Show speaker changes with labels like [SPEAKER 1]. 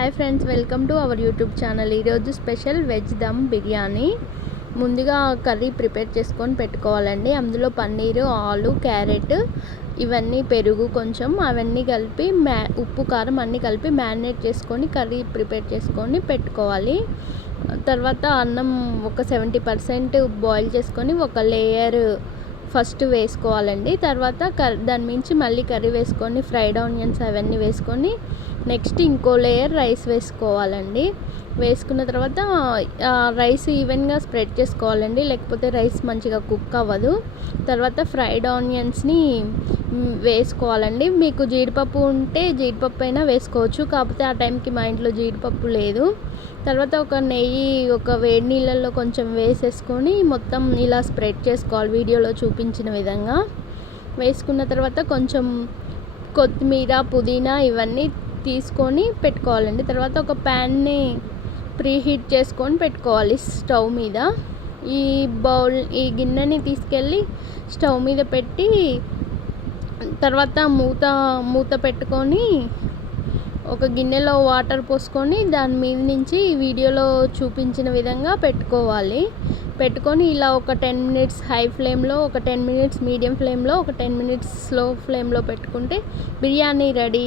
[SPEAKER 1] Hi friends welcome to our YouTube channel ఈరోజు special veg dum biryani. ముందుగా curry prepare చేసుకొని పెట్టుకోవాలండి. అందులో పన్నీరు ఆలు క్యారెట్ ఇవన్నీ పెరుగు కొంచెం అవన్నీ కలిపి మ్యా ఉప్పు కారం అన్నీ కలిపి మ్యారినేట్ చేసుకొని కర్రీ ప్రిపేర్ చేసుకొని పెట్టుకోవాలి. తర్వాత అన్నం ఒక సెవెంటీ పర్సెంట్ బాయిల్ చేసుకొని ఒక లేయర్ ఫస్ట్ వేసుకోవాలండి. తర్వాత కర్ దాని మించి మళ్ళీ కర్రీ వేసుకొని ఫ్రైడ్ ఆనియన్స్ అవన్నీ వేసుకొని నెక్స్ట్ ఇంకో లేయర్ రైస్ వేసుకోవాలండి. వేసుకున్న తర్వాత రైస్ ఈవెన్గా స్ప్రెడ్ చేసుకోవాలండి. లేకపోతే రైస్ మంచిగా కుక్ అవ్వదు. తర్వాత ఫ్రైడ్ ఆనియన్స్ని వేసుకోవాలండి. మీకు జీడిపప్పు ఉంటే జీడిపప్పు అయినా వేసుకోవచ్చు. కాకపోతే ఆ టైంకి మా ఇంట్లో జీడిపప్పు లేదు. తర్వాత ఒక నెయ్యి ఒక వేడి నీళ్ళల్లో కొంచెం వేసేసుకొని మొత్తం ఇలా స్ప్రెడ్ చేసుకోవాలి. వీడియోలో చూపించిన విధంగా. వేసుకున్న తర్వాత కొంచెం కొత్తిమీర పుదీనా ఇవన్నీ తీసుకొని పెట్టుకోవాలండి. తర్వాత ఒక ప్యాన్ని ప్రీ హీట్ చేసుకొని పెట్టుకోవాలి స్టవ్ మీద. ఈ బౌల్ ఈ గిన్నెని తీసుకెళ్ళి స్టవ్ మీద పెట్టి తర్వాత మూత మూత పెట్టుకొని ఒక గిన్నెలో వాటర్ పోసుకొని దాని మీద నుంచి వీడియోలో చూపించిన విధంగా పెట్టుకోవాలి. పెట్టుకొని ఇలా ఒక టెన్ మినిట్స్ హై ఫ్లేమ్లో ఒక టెన్ మినిట్స్ మీడియం ఫ్లేమ్లో ఒక టెన్ మినిట్స్ స్లో ఫ్లేమ్లో పెట్టుకుంటే biryani ready.